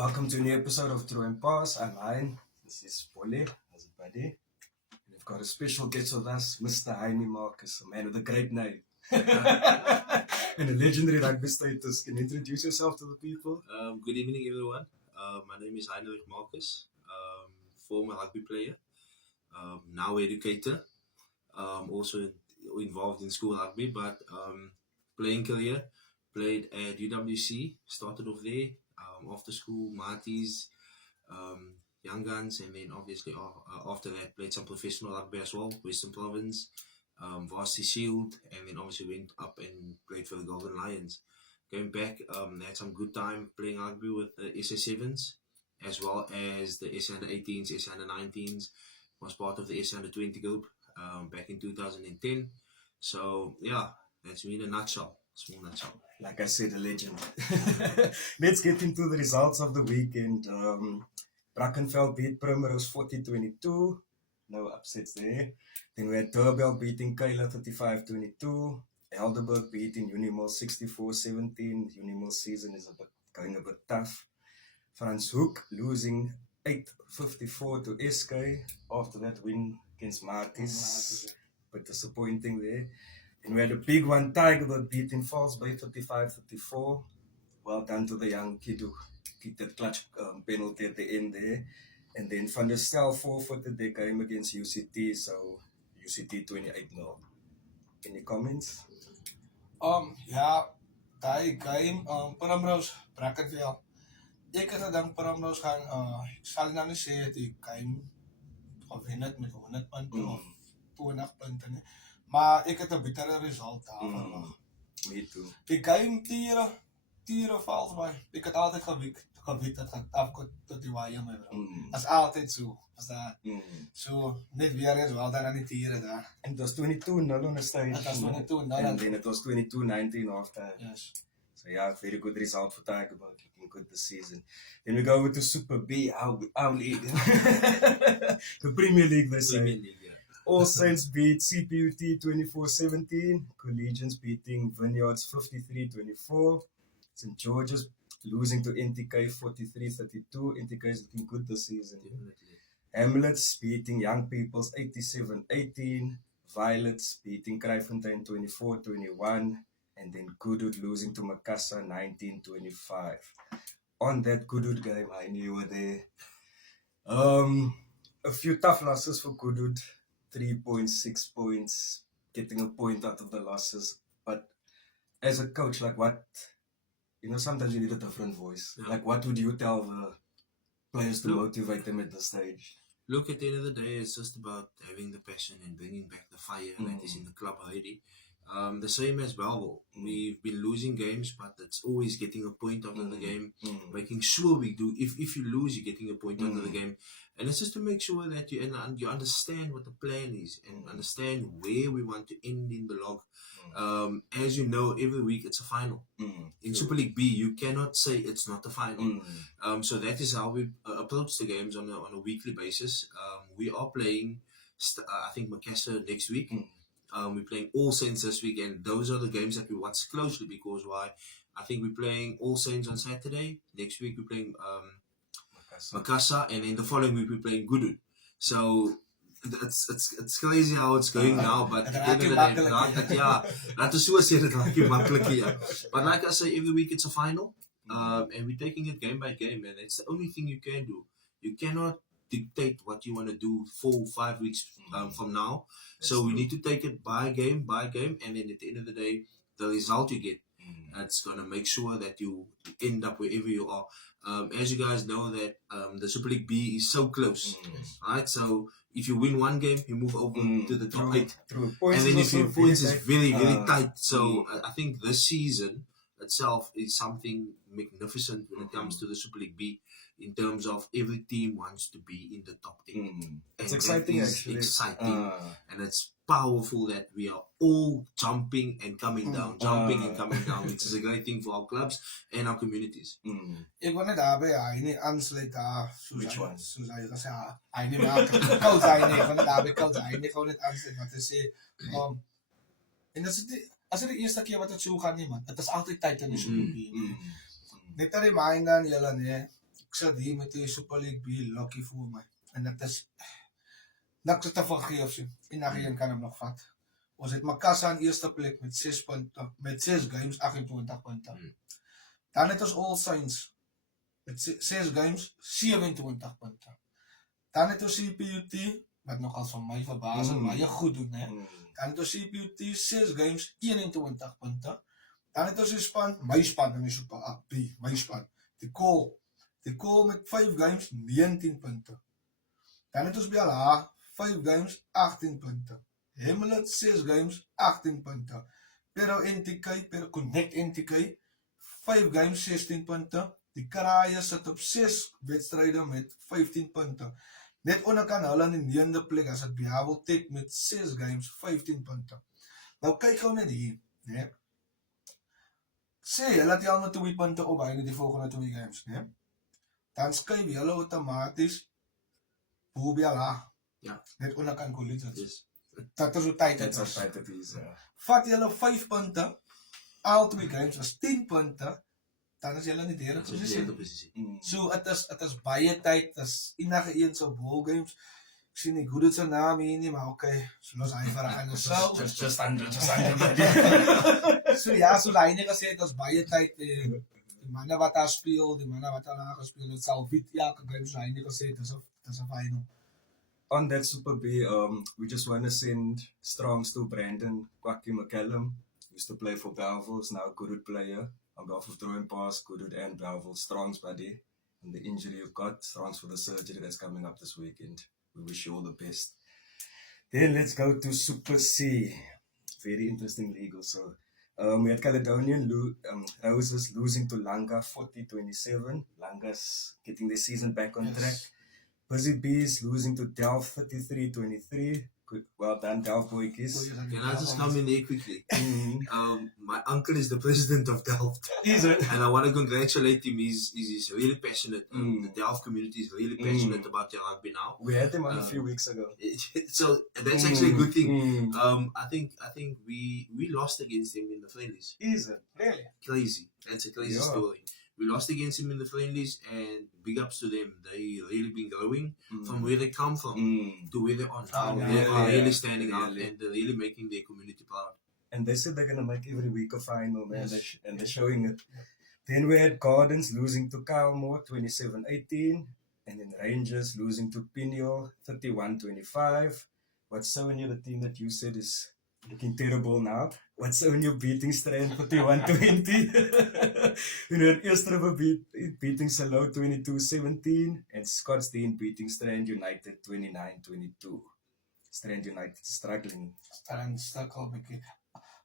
Welcome to a new episode of True and Pass. I'm Hein. This is Polly. How's it, buddy? And we've got a special guest with us, Mr. Jaime Marcus, a man with a great name and a legendary rugby status. Can you introduce yourself to the people? Good evening, everyone. My name is Heinrich Marcus, former rugby player, now educator, also involved in school rugby, but playing career, played at UWC, started off there, after school, Marties, Young Guns, and then obviously after that played some professional rugby as well, Western Province, Varsity Shield, and then obviously went up and played for the Golden Lions. Going back, had some good time playing rugby with the SA7s, as well as the SA under 18s, SA under 19s. Was part of the SA under 20 group back in 2010. So yeah, that's me in a nutshell. Small nutshell. Like I said, a legend. Let's get into the results of the weekend. Brackenfell beat Primrose 40-22. No upsets there. Then we had Durbell beating Kayla 35-22. Helderberg beating Unimall 64-17. Unimall season is going a bit tough. Franz Hoek losing 8-54 to SK after that win against Marties. But disappointing there. And we had a big one, Tigerbird beating Falls by 35-34. Well done to the young kid who kicked that clutch penalty at the end there. And then Van der Stel forfeited their game against UCT, so UCT 28-0. Any comments? Ja, die game, Primrose, Brackenfell. Ik had gedaan Primrose gaan, ik zal nou niet zeggen die game gewinnen met 100 punten of 20 punten. Nee. Maar ik had een betere result daar verwacht. Me too. Die game tieren vals bij. Ik had altijd gewit dat gaat afkomen tot die waaien met Dat is altijd zo. Zo, niet weer eens wel daar aan die tieren daar. And it was 22-0 on the stage. Het was 22-0. And then it was 22-19 after. Yes. So yeah, very good result for Tigerbird. Looking good this season. Then we go over to Super B, our league. The Premier League, they say. Premier League, yeah. All Saints beat CPUT 24-17. Collegians beating Vineyards 53-24. St. George's losing to NTK 43-32. NTK is looking good this season. Definitely. Hamlets beating Young People's 87-18. Violets beating Kraaifontein 24-21. And then Goodwood losing to Makassar 19-25. On that Goodwood game, I knew you were there. A few tough losses for Goodwood. 3 points, 6 points, getting a point out of the losses. But as a coach, like what, sometimes you need a different voice. Yeah. Like what would you tell the players to motivate them at this stage? Look, at the end of the day, it's just about having the passion and bringing back the fire that is in the club already. The same as well. We've been losing games, but it's always getting a point out of the game, making sure we do. If you lose, you're getting a point out of the game. And it's just to make sure that you understand what the plan is and understand where we want to end in the log. As you know, every week it's a final. In Super League B, you cannot say it's not a final. So that is how we approach the games on a weekly basis. We are playing, I think, Makassar next week. We're playing All Saints this week, and those are the games that we watch closely because why? I think we're playing All Saints on Saturday. Next week we're playing Makassar, and then the following week we're playing Goodwood. So it's crazy how it's going now, but at the end of the day, laat ons so sê dit raak nie maklik nie. But like I say, every week it's a final, and we're taking it game by game, and it's the only thing you can do. You cannot dictate what you want to do 4-5 weeks from now. So we need to take it by game, and then at the end of the day, the result you get, it's going to make sure that you end up wherever you are. As you guys know that the Super League B is so close, right? So if you win one game, you move over to the top 8. True. And then if your points is very, very tight. So I think this season itself is something magnificent when it comes to the Super League B. In terms of every team wants to be in the top 8. It's exciting, actually. Exciting. And it's powerful that we are all jumping and coming down, which is a great thing for our clubs and our communities. Ik wil net daarbij eigenlijk aansluiten. Which one? Zoals je gezegd, eigenlijk maar koud zijn. Ik wil net daarbij koud zijn. Ik wil net aansluiten. Want ze en dat is de eerste keer wat het zo gaat, man. Het is altijd tijd in de Super League. Net een reminder aan jullie, ek sit hier met die Super League B, lucky voor my. En dit is niks te vergeef sien. Enige een kan hem nog vat. Ons het Makassa in eerste plek met 6 punte, met 6 games, 28 punte. Dan het ons All Saints met 6 games, 27 punte. Dan het ons CPUT, wat nogal van my verbasend, baie goed doen, hè. Dan het ons CPUT, 6 games, 21 punte. Dan het ons die span, my span in die Super B, my span, die Call met 5 games, 19 punte. Dan het ons BLH, 5 games, 18 punte. Hamlet, 6 games, 18 punte. Pero Connect NTK, 5 games, 16 punte. Die Kraaie sit op 6 wedstryde met 15 punte. Net onderkan hulle in die 9de plek as het Behavel Tech met 6 games, 15 punte. Nou kyk gou net hier, né? Sê, hulle het al met 2 punte op einde die volgende 2 games, né? Dan skuif hulle outomaties bo BLH. Ja. Net onderkan Collegiate. Yes. Dat is hoe tyd That's het how is. tight it is. Vat julle 5 punte, al 2 games is 10 punte, dan is julle in die derde Dat is posisie. derde posisie. So het is baie tyd, het is enige een so ball games. Ek sien nie goed het sy naam hier nie, maar okay, so ons hy vir 'n ander sou. Just under. So ja, so hy net gesê het is baie tyd die manne wat daar speel, die manne wat daar gespeel het, sal weet elke game so hy net gesê het is 'n final. On that Super B, we just want to send strongs to Brandon Kwaki McCallum. Used to play for Belleville, is now a good player. On behalf of Throwing Pass, Goodwood and Belleville, Strongs buddy. And the injury you've got, Strongs for the surgery that's coming up this weekend. We wish you all the best. Then let's go to Super C. Very interesting league also. We had Caledonian Roses losing to Langa 40-27. Langa's getting their season back on track. Busy Bees losing to Delft 33-23. Well done, Delft boykies. Can I just come in there quickly? My uncle is the president of Delft. Is it? And I want to congratulate him. He's really passionate. The Delft community is really passionate about their rugby now. We had them on a few weeks ago. So that's actually a good thing. I think we lost against him in the friendlies. Is it? Really? Crazy. That's a crazy story. We lost against him in the friendlies, and big ups to them. They really been growing from where they come from to where they are now. They are really standing out, and they're really making their community proud. And they said they're going to make every week a final, man. And they're showing it. Then we had Gardens losing to Calmore 27-18. And then Rangers losing to Pineal 31-25. What's so new, the team that you said is looking terrible now. What's so new, beating Strand 41-20. In her eerste beating Salo 22-17. And Scottsdene beating Strand United 29-22. Strand United struggling. Strand sukkel bietjie.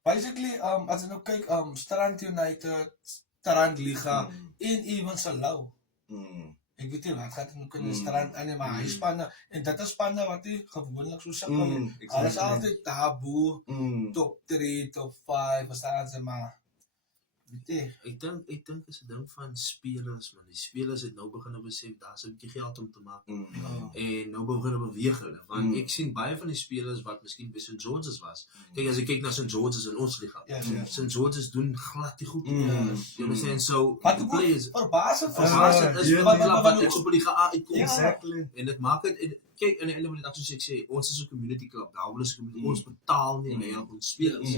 Basically, as jy nou kyk, Strand United, Strand Liga en even Salo. Ek weet nie wat gaan nou kunnen Strand aan, maar hy spanne en dit is spanne wat nie gewoonlik so sukkel. Hulle is altyd taboe, top 3, top 5, verstaan jy maar. Weet jy? Ek dink is 'n ding van spelers, man. Die spelers het nou begin besef daar's 'n bietjie geld om te maak. En nou begin beweeg hulle. Want ek sien baie van die spelers wat miskien by St. George's was. Kyk, as ek kyk na St. George's in ons liga. St. George's doen glad nie goed. You understand? So Wat the ook players verbasend is wat ek op die liga uitkom. Exactly. En dit maak dit kyk in die einde van die dag soos ek sê, ons is 'n community club. Daar is 'n community. Ons betaal nie en help ons spelers.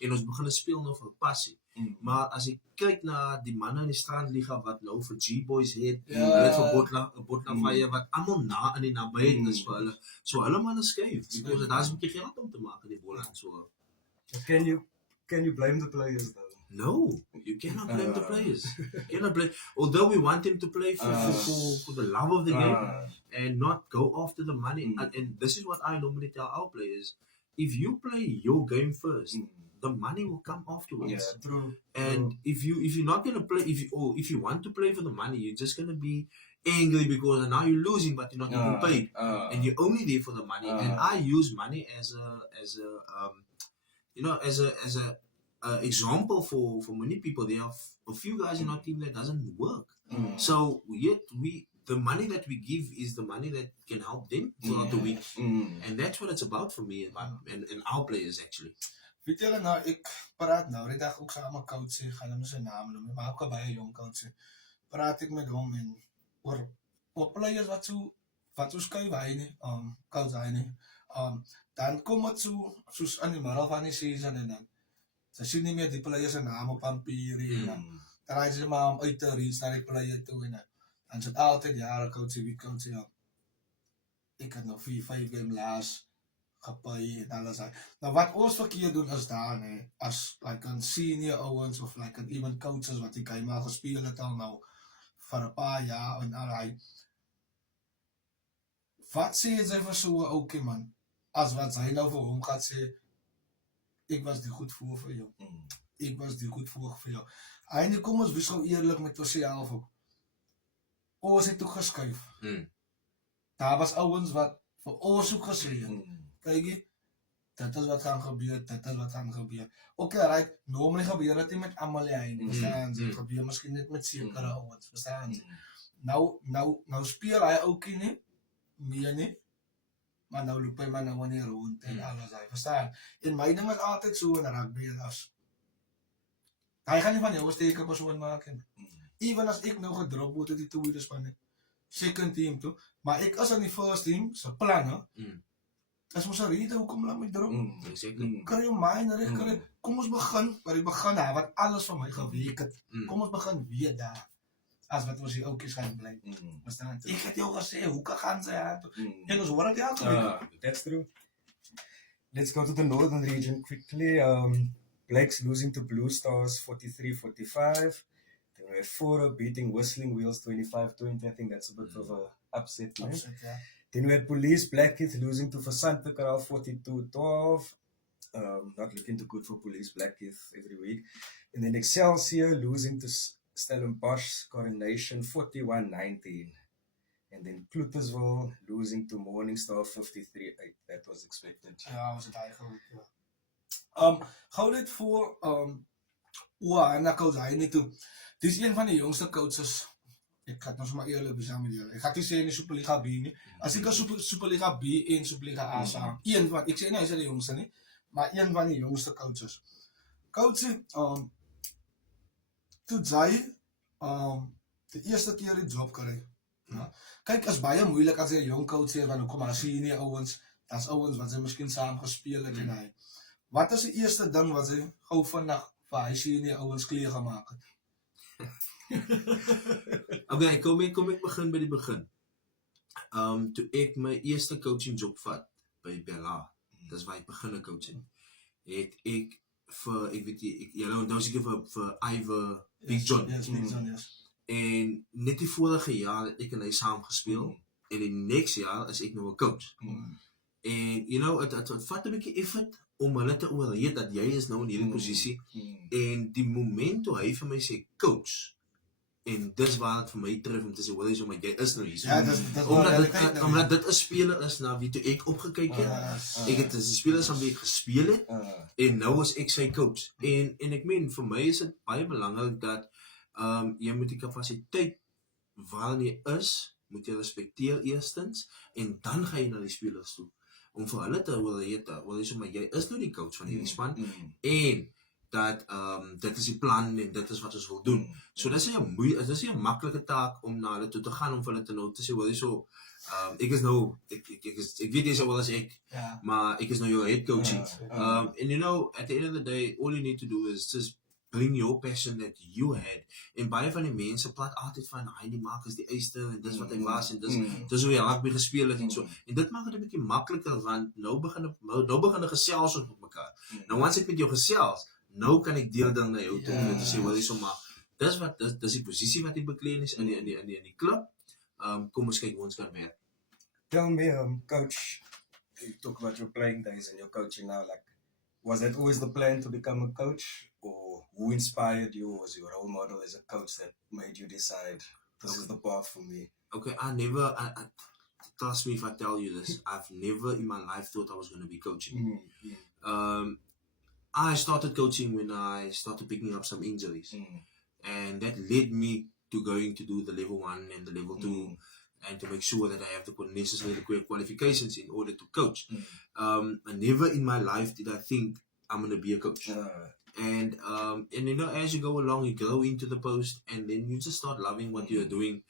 En ons begin speel nou vir passie. Maar as ek kyk na die manne in die Strandliga wat nou vir G-Boys het, hulle het vir Botlavaya wat almal na in die nabyheid is vir hulle. So hulle manne skuif, because daar's 'n bietjie geld om te maak in die Boland so. Can you blame the players though? No, you cannot blame the players. You cannot blame. Although we want them to play for the love of the game and not go after the money. And this is what I normally tell our players: if you play your game first, the money will come afterwards. Yeah, true. And if you're not gonna play, if you want to play for the money, you're just gonna be angry because now you're losing, but you're not getting paid, and you're only there for the money. And I use money as a example for many people. There are a few guys in our team that doesn't work. So yet the money that we give is the money that can help them throughout the week, and that's what it's about for me and our players actually. Weet julle nou, ek praat nou, die dag ook saam met coach, gaan hom sy naam noem, maar ook 'n baie jong coach. Praat ek met hom en oor players wat so skuif hy nie, coach hy nie. Dan kom het soos in die middel van die season en dan sy sien nie meer die players se naam op papier nie, en dan draai sy maar om uit te reach na die player toe en dan sit altyd jare coach, wie coach, ja. Ek het nog 4-5 game laas gepay en alles uit. Nou wat ons verkeerd doen is daar, nee, as like een senior ouens of like een even coaches wat die game al gespeel het al nou vir 'n paar jaar en alraai. Wat sê jy vir so 'n oukie man? As wat hy nou vir hom gaat sê, ek was die goed voor jou. Ek was die goed voor vir jou. Eindelijk kom ons wees gou eerlik met onsself ook. Ons het ook geskuif. Daar was ouens wat vir ons ook gesê het. Kyk jy, dit is wat gaan gebeur, dit is wat gaan gebeur. Okay, right, normally gebeur dit nie met almal nie, verstaan jy? Dit gebeur miskien net met sekere ouens, verstaan jy? Nou speel hy oukie nie, meer nie, maar nou loop hy maar nou in die rond en alles hy, verstaan? En my ding is altyd so in rugby as hy gaan nie van jou 'n sterke persoon maak nie. Even as ek nou gedrop word uit die tweede span, second team toe, maar ek is in die first team se planne. As ons 'n rede hoekom laat my drop. Kry jou mind reg, kry. Kom ons begin by die begin daar wat alles van my geweek het. Kom ons begin weer daar. As wat ons hier oukies gaan bly. Verstaan? Ek het jou gesê, hoe gaan sy aan? En ons hoor dit elke week. That's true. Let's go to the northern region quickly. Blacks losing to Blue Stars 43-45. Then we have Fora beating Whistling Wheels 25-20. I think that's a bit of a upset. Yeah. Then we had Police Blackheath losing to Vasanta Karal 42-12. Not looking too good for Police Blackheath every week. And then Excelsior losing to Stellenbosch Coronation 41-19. And then Clutersville losing to Morningstar 53-8. That was expected. Ja, was het eigenlijk, ja. Gou dit voor, en dan coach hy nie toe. Dit is een van die jongste coaches. Ek ga het nou sommer eerlijk wees aan met julle. Ek ga nie sê in die Superliga B nie. As ek een Superliga B en Superliga A saam, een van, ek sê nie hy is die jongste nie, maar een van die jongste coaches. Coachie, toe hy die eerste keer die job kry. Ja. Kyk, is baie moeilik as jy 'n jong coach sê, want hoekom maar sien nie ouens, daar's ouens wat sy miskien saam gespeel het en hy. Wat is die eerste ding wat sy gou vandag vir hy sien nie ouens kleer gemaak het? Okay, kom ek begin by die begin. Toe ek my eerste coaching job vat by Bella, dis waar ek begin coaching, het ek vir, ek weet nie, julle onthou seker vir Iver Big John. Yes, Big John, yes. En net die vorige jaar het ek en hy saam gespeel, en die next jaar is ek nou 'n coach. En, you know, het vat 'n bietjie effort om hulle te oorreed dat jy is nou in hierdie posisie, en die moment toe hy vir my sê, coach, en dis waar het vir my tref om te sê, wel, so, maar jy is nou hier. Ja, Omdat dit 'n speler is na wie toe ek opgekyk het. Ek het 'n speler aan wie ek gespeel het, en nou is ek sy coach. En ek meen, vir my is dit baie belangrik dat jy moet die kapasiteit waarin jy is, moet jy respekteer eerstens, en dan ga jy na die spelers toe. Om vir hulle te wil jy maar jy is nou die coach van hierdie span, en dat dit is die plan en dit is wat ons wil doen. So dis nie 'n maklike taak om na hulle toe te gaan om vir hulle te nou te sê, wel so, ek is nou, ek weet jy so wel as ek, maar ek is nou jou head coach. And you know, at the end of the day, all you need to do is just bring your passion that you had. En baie van die mense praat altyd van, hy die maak is die eiste, en dis wat hy was, en dis hoe hy rugby gespeel het, en so. En dit maak het 'n bietjie makliker, want nou begin 'n gesels ons met mekaar. Nou, once ek met jou gesels, nou kan ek deel dan na jou toe, om te sê, wel, so maar, dis die posisie wat hy beklee is in die klub. Kom ons kyk hoe ons kan werk. Tell me, coach, you talk about your playing days and your coaching now, like, was that always the plan to become a coach? Or who inspired you? Was your role model as a coach that made you decide, this is the path for me? Okay, trust me if I tell you this, I've never in my life thought I was going to be coaching. I started coaching when I started picking up some injuries. And that led me to going to do the level 1 and the level 2, and to make sure that I have the necessary qualifications in order to coach. Never in my life did I think I'm going to be a coach. And you know, as you go along, you grow into the post, and then you just start loving what you're doing.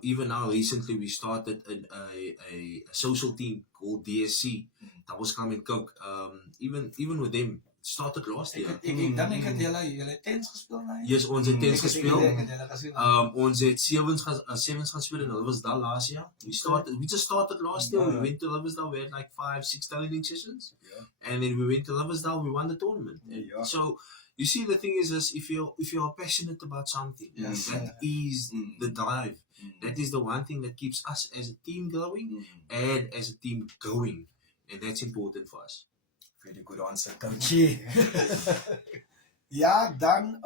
Even now, recently, we started a social team called DSC. That was coming Coke. Even with them, it started last year. Ik dan ik het hele tens gespeeld na. Yes, ons het tens gespeeld. Ik het hele gezien. Ons het sevens gaan speel en dat was that last year. We just started last year. We went to Liversdale. We had like 5-6 training sessions, and then we went to Liversdale. We won the tournament. And so you see, the thing is if you're passionate about something, that is the drive. That is the one thing that keeps us as a team growing and as a team growing, and that's important for us. Very good answer, coach. Ja, dan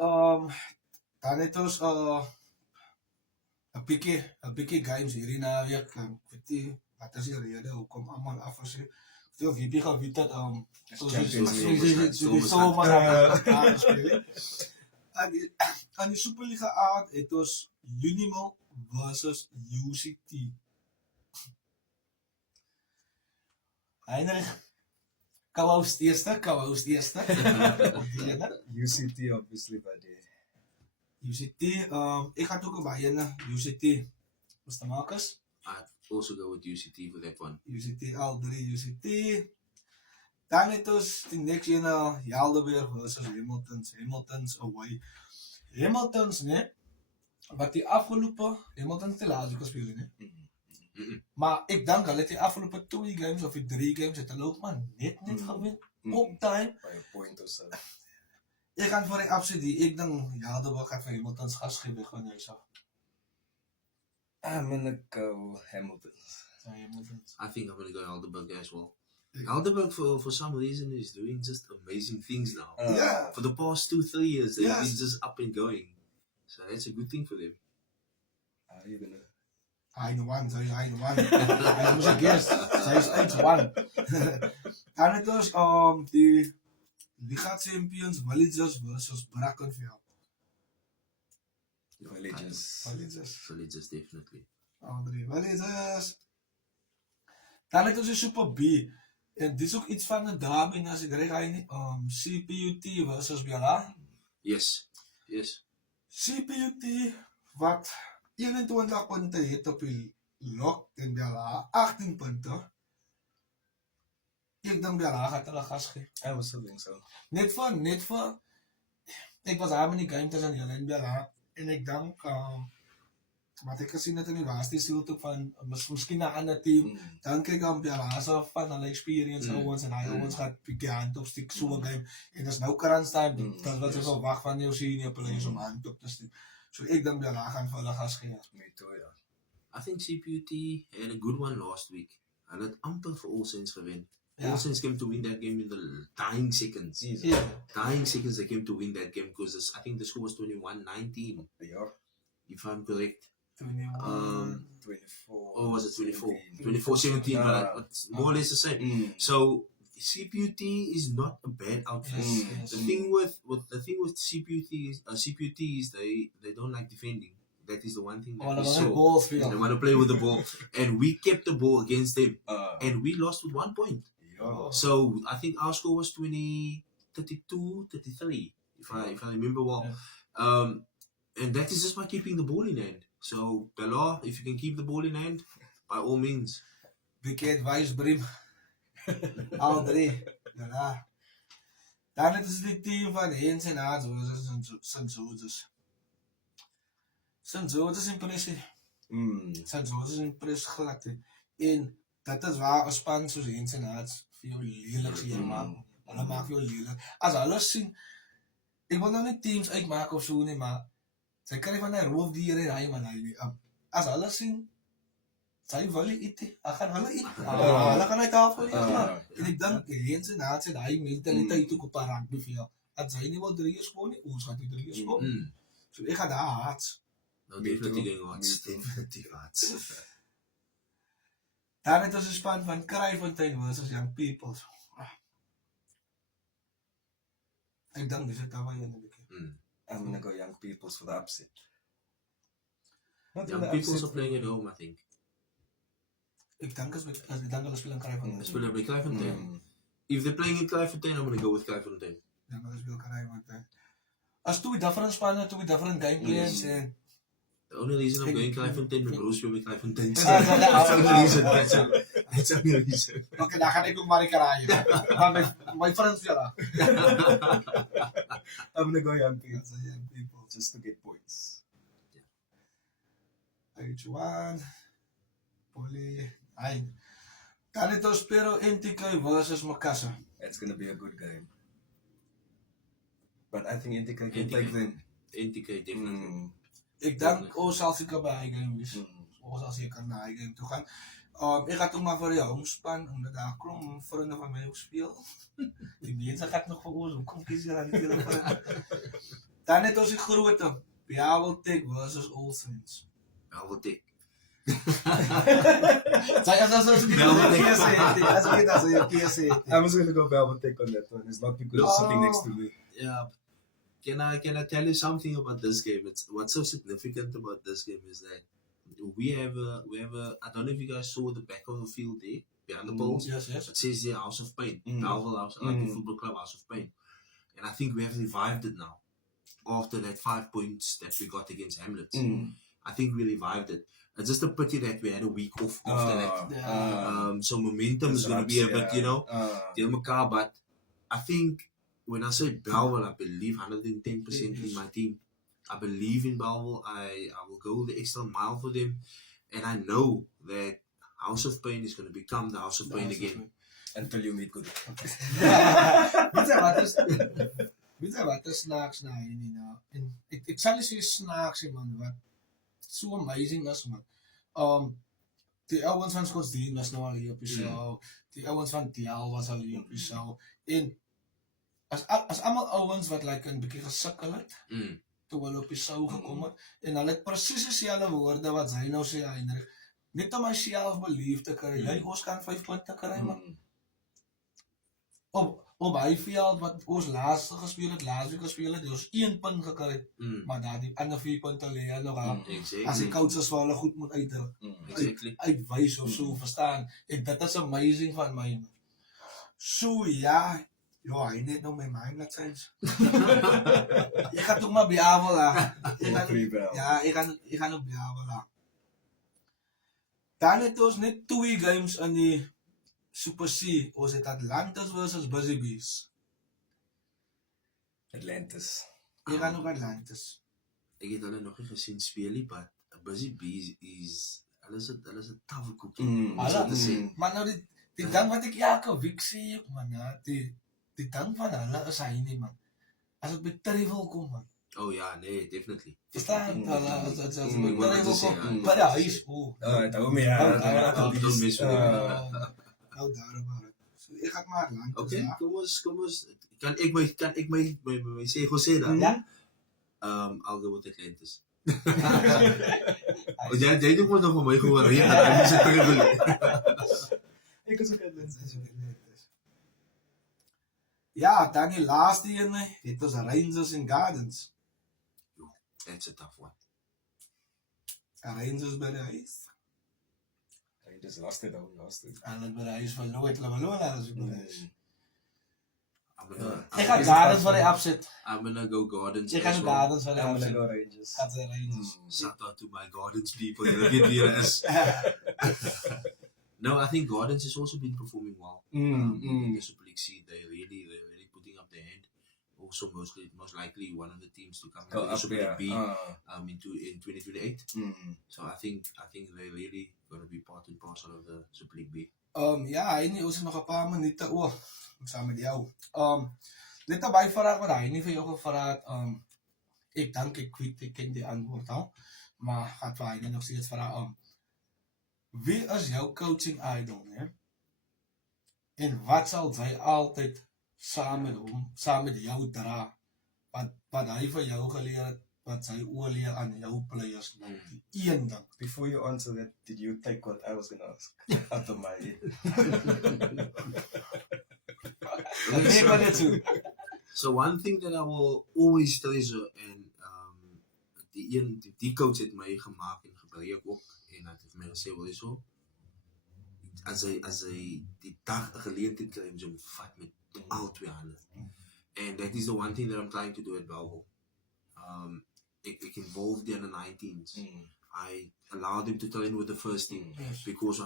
het ons 'n bietjie games hierdie naweek. Ek weet nie wat is die rede hoekom almal af is. Veel wie gaan weet dat so maar speel. Aan die Superliga aard het ons Unimol versus UCT. Heinrich, Kouwous eerste. UCT obviously, but UCT, ek gaan ook baie na UCT. Mr. Marcus? I'd also go with UCT for that one. UCT, al 3 UCT. Dan het ons die next ene, Helderberg versus Hamiltons away. Hamiltons, ne? Wat die afgelopen, Hamiltons die laatste gespeel, ne? Maar ek dink hulle het die afgelopen 2 games of die 3 games het hulle ook maar net gewen. Op time. by a point or so. Ek gaan vir die absoluut, ek dink Helderberg gaat vir Hamiltons gas gee weg van huis af. I'm gonna go Hamilton. Hamiltons. I think I'm going to go Helderberg as well. Helderberg, for some reason, is doing just amazing things now. Yeah. For the past 2-3 years, they've Yes. been just up and going. So that's a good thing for them. Are you gonna? Hy no one. Hy was 'n guest. Sy is 1-1. Dan het ons die Liga Champions Villagers versus Brackenfell. Villagers. Villagers, definitely. Al 3 Villagers. Dan het ons die Super B. En dis ook iets van 'n derby as ek reg hy nie. CPUT versus BLA. Yes. CPUT wat 21 punte het op die lok en BLA 18 punte. Ek dink BLA gaat hulle gas gee. I also think so. Net vir ek was daar met die game tussen julle en BLA en ek dink wat ek gesien het in die laaste silt ook van miskien 'n ander team, dan kyk aan BLA se van hulle experience ouens en hy ouens gaat bietjie hand opsteek so 'n game en dis nou current time, dan wat jy verwag van jou senior players om hand op te steek. So ek dink BLA gaan vir hulle gas gee. Me too, yeah. I think CPUT had a good one last week. Hulle het amper vir All Saints gewen. Ja. All Saints came to win that game in the dying seconds. Ja. Dying seconds they came to win that game because I think the score was 21-19, Yeah. if I'm correct. 24. Or was it 24? 17. 24-17, Yeah. but it's more or less the same. So CPUT is not a bad outfit. Yes. The thing with CPUT is they don't like defending. That is the one thing that Hulle we wil net saw. bal They speel. want to play with the ball, and we kept the ball against them, And and we lost with 1 point. yeah. So I think our score was 32-33, if I remember well. And that is just by keeping the ball in hand. So Bella, if you can keep the ball in hand, by all means. Bietjie advice Brim. Al 3. Ja. Dan het ons die team van Hens en Haats versus St. George's. St. George's impressie. St. George's impressie glad. En dat is waar 'n span soos Hens en Haats vir jou lelik sien maak. Hulle maak vir jou lelik. As hulle sien, ek wil nou nie teams uitmaak of so nie, maar sy kry van die roofdiere en hy man hy. As hulle sien, sy wil eet, hy gaan hulle eet. Hulle gaan uit tafel eet. En ek dink Hens en Haats het hy mentaliteit ook op 'n rugbyveld. As hy nie wil 3 skoon nie, ons gaan nie 3 skoon. So ek gaan daar Haats. No, Me definitely too. going Hearts. Me too. Definitely Hearts. Dan het ons 'n span van Kraaifontein versus Young Peoples. Ek dink dis dit daar waar jy net bietjie. I'm gonna go Young Peoples for the upset. Not Young for the people upset. are playing at home, I think. Ek dink as ek dink hulle speel in Kraaifontein. Let's put it by Clivefontein. If they're playing in Clivefontein, I'm going to go with Clivefontein. Dan hulle speel Kraaifontein. As twee different spanne, twee different game plans en The only reason I'm going to Clairefontein, my broers speel by Clairefontein. So Ah, that's the only reason. That's the only reason. Okay, dan ga ik ook Marikaraja. Maar my friends sila. I'm gonna go young people That's a young people. just to get points. Juan, Poli, ay. Ganito Spiro NTK versus Makasa. It's gonna be a good game. But I think Intica can NTK. take them. NTK, definitely. Mm, Ik denk, sal seker by hy game wees. mm. Sal seker na hy game toe gaan. Ek gaan toe maar vir die homespan, omdat daar klomp vriende van my ook speel. Die mense gaan nog vir ons, hoekom kies jy dan nie vir vriende? Dan het ons die grote, Biaveltech versus All Saints. Velvetek. As ek jy keuse het. I was gonna go Velvetek on that one. It's not because it's sitting next to me. Yeah. Can I tell you something about this game? What's so significant about this game is that we have a I don't know if you guys saw the back of the field there behind the poles. Yes. It says there House of Pain, Mm. Belleville House, the football club House of Pain, and I think we have revived it now after that 5 points that we got against Hamlet. Mm. I think we revived it. It's just a pity that we had a week off after that. So momentum is going to be a bit, deal mekaar, but I think when I say Belleville, I believe 110% in my team. I believe in Belleville. I will go the extra mile for them, and I know that House of Pain is going to become the House of Pain again. Until you meet good. Weet jy wat is snaaks na hier nie nou? En ek sal nie sê snaaks nie man, wat so amazing is man. Die ouens van Scotsdene was nou al hier op die show. Die ouens van Tiel was al hier op die show. En as almal ouens wat like 'n bietjie gesukkel het toe hulle op die show gekom het en hulle het presies dieselfde woorde wat hy nou sê Heinrich. Net om myself belief te kry. Jy ons kan 5 punte kry man. Op hy veld wat ons laasweek gespeel het, ons 1 punt gekry, maar daar die ander 4 punte lê nog aan. As die coaches vir hulle goed moet uitwys of so, verstaan. En dit is amazing van my man. So ja, hy net nou my mind laat change. Ek gaan toch maar Biavel lá. Ja, ek gaan op Biavel lá. Dan het ons net 2 games in die Super C, ons het Atlantis versus Busy Bees. Atlantis. Ek gaan ook Atlantis. Ek het hulle nog nie gesien speel nie, but Busy Bees is hulle is 'n tawwe koekie. Maar nou die ding wat ek elke week sê, man, die ding van hulle is hy nie man. As dit by Treville kom man. Oh ja, nee, definitely. Verstaan? As by Treville kom, by die huis, Het hou mee nou daarom maar. So ek gaan maar Atlantis. Okay, kom ons. Kan ek my sê Jose dan? Ja. I'll go with Atlantis. Jy doen nog van my gehoor. Jy moet se terug. Ek is ook Atlantis. Ja, dan die laaste een, dit was Rangers and Gardens. That's a tough one. Rangers by die huis. Dis last it. En dit by die huis van nooit, hulle as ek by die huis. Ek Ek gaan Gardens vir die upset. I'm gonna go Gardens. Ek gaan Gardens vir die I'm gonna upset. go Rangers. Gaat sy Rangers. Shout out to my Gardens people. Julle weet wie hulle is. No, I think Gardens has also been performing well. The Super League C, they're really putting up their hand. Also, most likely one of the teams to come into the Super League B in 2028. So I think they're really going to be part and parcel of the Super League B. Ja, hy nie, ons het nog 'n paar minute saam met jou. Net 'n byvraag wat hy nie vir jou gevra het. Ek dink ek ken die antwoord al, maar gaan vir hy nog steeds vra. Wie is jou coaching idol, né? En wat sal hy altyd saam met jou dra? Wat hy vir jou geleer het, wat sy oorleer aan jou players nou. Die een ding. Before you answer that, did you take what I was gonna ask out of my head? So one thing that I will always treasure and die coach het my gemaak en gebruik ook en het vir my gesê wel so as hy die dag 'n geleentheid kry om hom vat met al 2 hande. And that is the one thing that I'm trying to do at Belleville. involved the under 19s. I allowed them to train with the first team because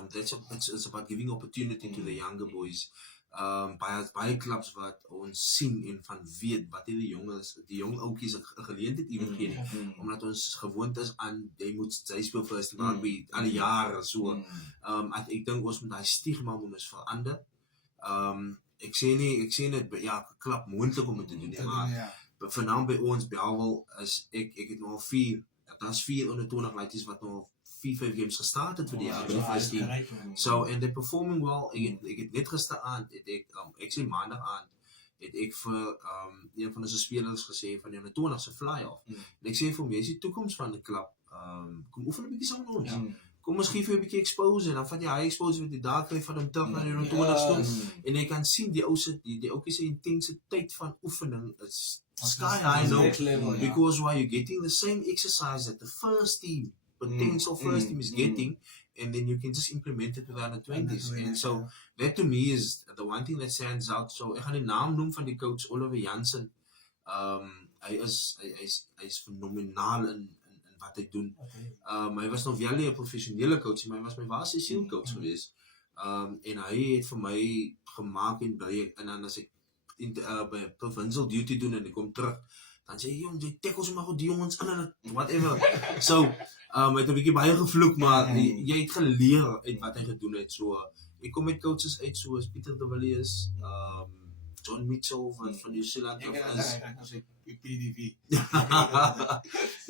it's about giving opportunity to the younger boys. Baie clubs wat ons sien en van weet wat die jong ouetjies 'n geleentheid iewers gee nie, omdat ons gewoond is aan jy speel first team rugby al die jare so. Ek dink ons moet daai stigma moet verander. Ek sê net ja, klap moontlik om dit te doen nie, maar vanaand by ons by Howell is ek het nou al daar's 4 onder 20 laities wat nou 4-5 games gestart het vir die jaar, die first team. So, and they're performing well. Ek het net gisteraand, ek sê maandag aan, het ek vir een van onze spelers gesê van die onder 20 se fly-off. En ek sê vir hom, jy is die toekoms van die klub. Kom oefen 'n bietjie saam met ons. Kom ons gee vir 'n bietjie expose en dan vat jy hy expose met die daar kry van hom terug na die onder 20 toe. En jy kan sien die ouetjie se intensiteit van oefening is sky high now, because why you're getting the same exercise that the first team, potential first team is getting, and then you can just implement it with the under 20s. And so that to me is the one thing that stands out. So ek gaan die naam noem van die coach Oliver Jansen. Hy is fenomenaal in wat hy doen. Hy was nog wel nie 'n professionele coach, maar hy was my waarse siel coach geweest. En hy het vir my gemaak en breek, en dan as ek by provincial duty doen en ek kom terug, dan sê jy tackles maar goed die jongens in en whatever. So, hy het 'n bietjie baie gevloek, maar jy het geleer uit wat hy gedoen het. So, ek kom met coaches uit soos Pieter de Villiers, John Mitchell van New Zealand is. PDV.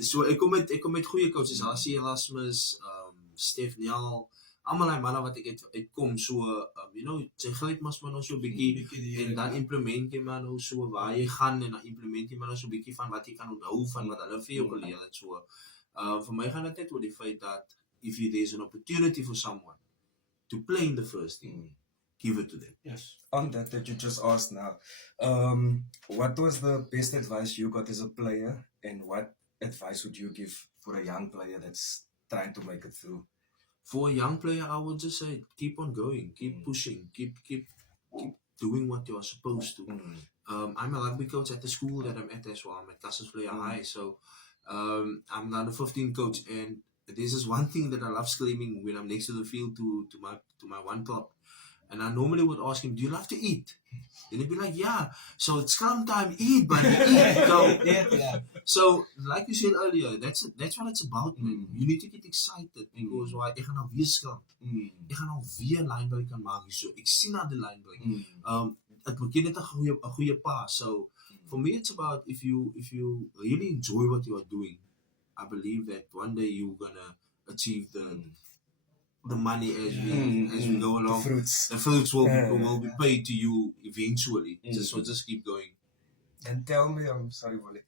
So, ek kom met goeie coaches, Hassie Erasmus, Stef Nial, almal die manne wat ek uitkom, so, sy gryp maar nou so 'n bietjie, en dan implement jy maar nou so waar jy gaan, en dan implement jy maar nou so 'n bietjie van wat jy kan onthou van wat hulle vir jou geleer het, so. Vir my gaan dit net oor die feit dat, if there's an opportunity for someone to play in the first team, give it to them. Yes. On that you just asked now, what was the best advice you got as a player, and what advice would you give for a young player that's trying to make it through? For a young player, I would just say, keep on going, keep pushing, keep doing what you are supposed to. I'm a rugby coach at the school that I'm at as well. I'm at Kassaspruit High, so I'm now the 15 coach, and this is one thing that I love screaming when I'm next to the field to my one club. And I normally would ask him, do you love to eat? And he'd be like, yeah. So it's scrum time, eat, buddy, eat. So, like you said earlier, that's what it's about, man. You need to get excited, because why? Ek gaan nou weer scrum. Ek gaan nou weer linebreak kan maak, so ek sien na die linebreak. Ek moet net 'n goeie pass. So, for me, it's about if you really enjoy what you are doing, I believe that one day you're gonna achieve the money as we go along. The fruits will be paid to you eventually. Just keep going. And tell me, I'm sorry, Wally.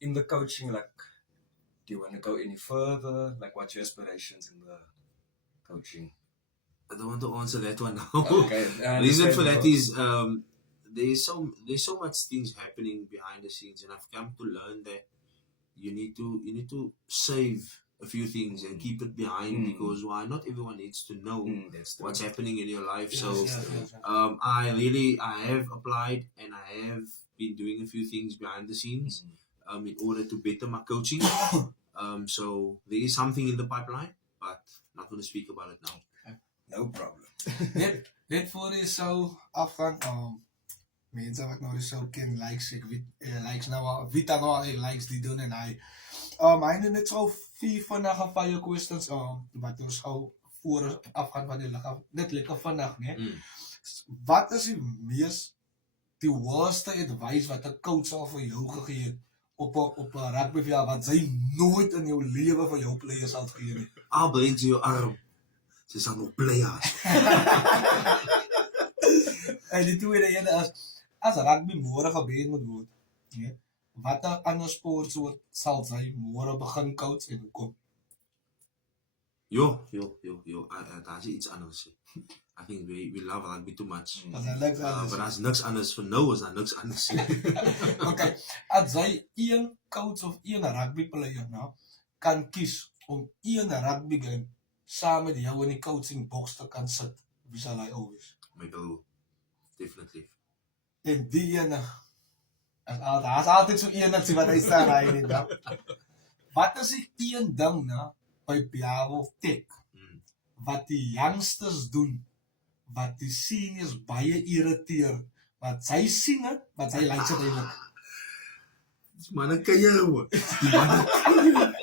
In the coaching, like, do you want to go any further? Like, what's your aspirations in the coaching? I don't want to answer that one now. Okay. Reason for that is there's so much things happening behind the scenes, and I've come to learn that you need to save a few things and keep it behind, because why? Not everyone needs to know what's happening in your life. So I have applied, and I have been doing a few things behind the scenes in order to better my coaching. So there is something in the pipeline, but not going to speak about it now. No problem. Net voor je zo afgaan, mensen wat nou zo ken, likes nou al, wie dan al likes die doen en hij doet net zo 4 vandaag of 5 questions, wat ons gauw voor afgaan van die lichaam, net lekker vandaag, nee. Wat is die worste advice wat een coach al voor jou gegeven op een rugbyveld, wat zij nooit in jouw leven van jouw players zal geven? Al breekt ze je arm. Ze zijn nog players. En die tweede ene is, as rugby môre gebeur moet word, nee, wat 'n ander sportsoort sal sy môre begin coach en hoekom? Daar is iets anders. I think we love rugby too much. Maar daar's niks anders vir nou, is daar niks anders. Okay, as jy een coach of een rugby player nou kan kies om een rugby game saam met jou in die coaching box te kan sit, wie sal hy always? My broer, definitely. En die ene, Daar is altyd so een wat hy staan raai nie dan. Wat is die een ding na by Bravo Tech wat die youngsters doen, wat die seniors baie irriteer, wat sy sien het, wat sy like het eintlik. Dis manne kuier hoor. Die manne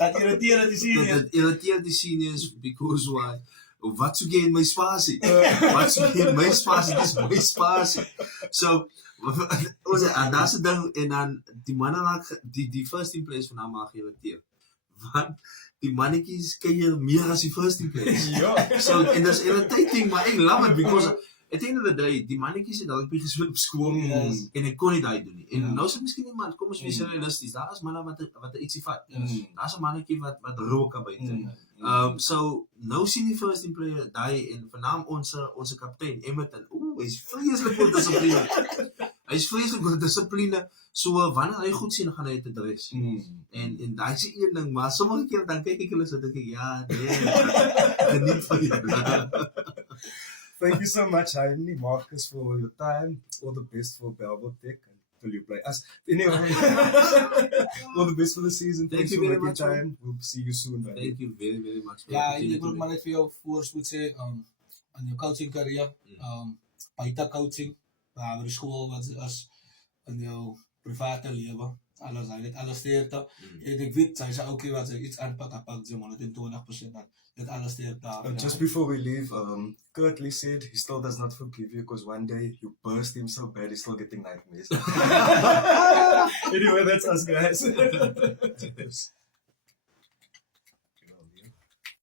Dat irriteer die seniors. dat irriteer die seniors because why? Wat soek jy in my spasie? Wat soek jy in my spasie? Dis my spasie. So ons en daar's 'n ding en dan die manne raak die first in place van hom mag irriteer. Want die mannetjies kuier meer as die first in place. Ja. So en dis irritating, maar ek love it because at the end of the day, die mannetjies het dalk bietjie gespeel op skool en ek kon nie daai doen nie. En nou is dit miskien iemand, kom ons wees realisties, daar is manne wat ietsie vat. Daar's 'n mannetjie wat rook aan buite. So nou sien die first in player daai en vernaam ons kaptein Emmerton. Hy's vreeslik oor dissipline. Hy's vreeslik oor dissipline. So wanneer hy goed sien, dan gaan hy dit adres. En daai is een ding, maar sommige keer dan kyk ek hulle so dink ek ja, nee. Geniet van dit. Thank you so much, Heidi, Marcus, for your time. All the best for Bravo Tech until you play us. Anyway, all the best for the season. Thank Thanks you for very making much, time. We'll see you soon, man. Thank you very, very much. for the Ja, opportunity ek wil to maar net vir jou voorspoed sê, aan jou coaching carrière, buite coaching, by die skool wat is, in jou private lewe, alles, hy het alles sterkte. En ek weet, sy is ook wat sy iets aanpak, 120% aan. Dit alles sterkte. Just before we leave, Kurt Lee said he still does not forgive you because one day you burst him so bad he's still getting nightmares. Anyway, that's us, guys.